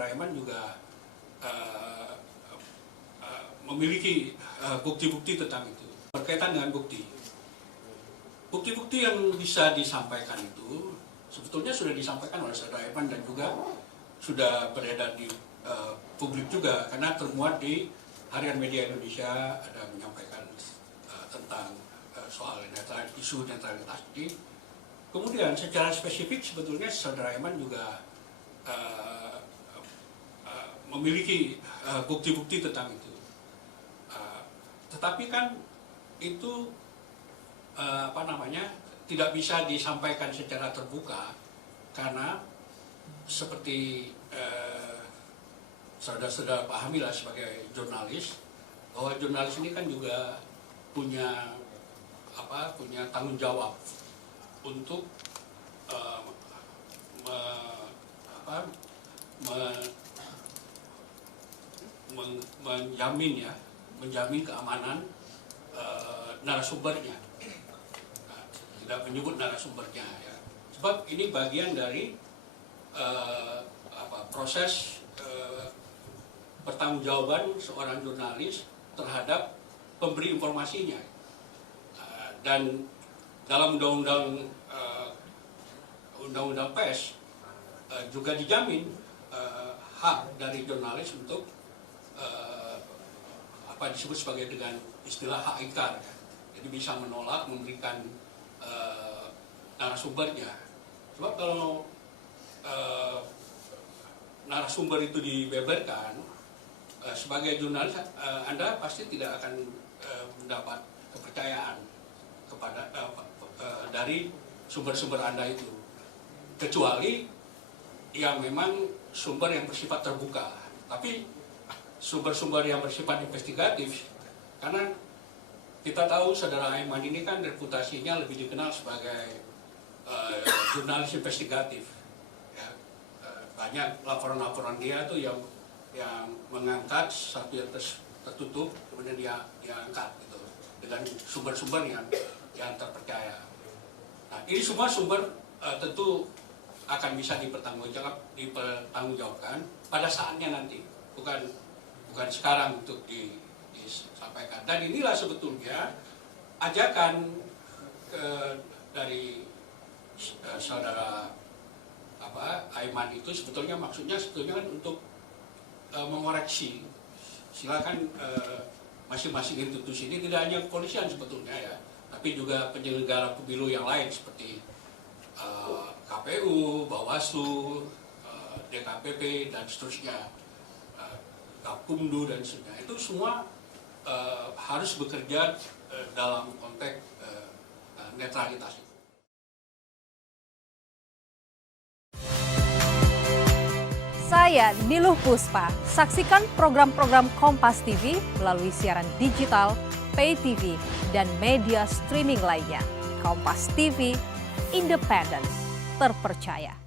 Raiman juga memiliki bukti-bukti tentang itu berkaitan dengan bukti. Bukti-bukti yang bisa disampaikan itu sebetulnya sudah disampaikan oleh Saudara Raiman dan juga sudah beredar di publik juga, karena termuat di Harian Media Indonesia ada menyampaikan tentang soal isu netralitas ini. Kemudian secara spesifik sebetulnya Saudara Raiman juga memiliki bukti-bukti tentang itu. Tetapi kan itu tidak bisa disampaikan secara terbuka karena seperti saudara-saudara pahamilah sebagai jurnalis, bahwa jurnalis ini kan juga punya tanggung jawab untuk menjamin keamanan narasumbernya. Tidak menyebut narasumbernya ya. Sebab ini bagian dari proses pertanggungjawaban seorang jurnalis terhadap pemberi informasinya. Dan dalam undang-undang pers juga dijamin hak dari jurnalis untuk disebut sebagai dengan istilah hak ingkar, ya. Jadi bisa menolak memberikan narasumbernya. Sebab kalau narasumber itu dibeberkan, sebagai jurnalis Anda pasti tidak akan mendapat kepercayaan kepada dari sumber-sumber Anda itu, kecuali yang memang sumber yang bersifat terbuka. Tapi sumber-sumber yang bersifat investigatif, karena kita tahu Saudara Aiman ini kan reputasinya lebih dikenal sebagai jurnalis investigatif. Ya, banyak laporan-laporan dia tuh yang mengangkat satu yang tertutup, kemudian dia angkat gitu, dengan sumber-sumber yang terpercaya. Nah, ini semua sumber tentu akan bisa dipertanggungjawabkan pada saatnya nanti, bukan sekarang untuk disampaikan. Dan inilah sebetulnya ajakan dari saudara Aiman itu sebetulnya kan untuk mengoreksi. Silakan masing-masing institusi ini, tidak hanya kepolisian sebetulnya ya, tapi juga penyelenggara pemilu yang lain seperti KPU, Bawaslu, DKPP dan seterusnya, Gakumdu dan sebagainya, itu semua harus bekerja dalam konteks netralitas itu. Saya Niluh Puspa. Saksikan program-program Kompas TV melalui siaran digital, pay TV, dan media streaming lainnya. Kompas TV, independen, terpercaya.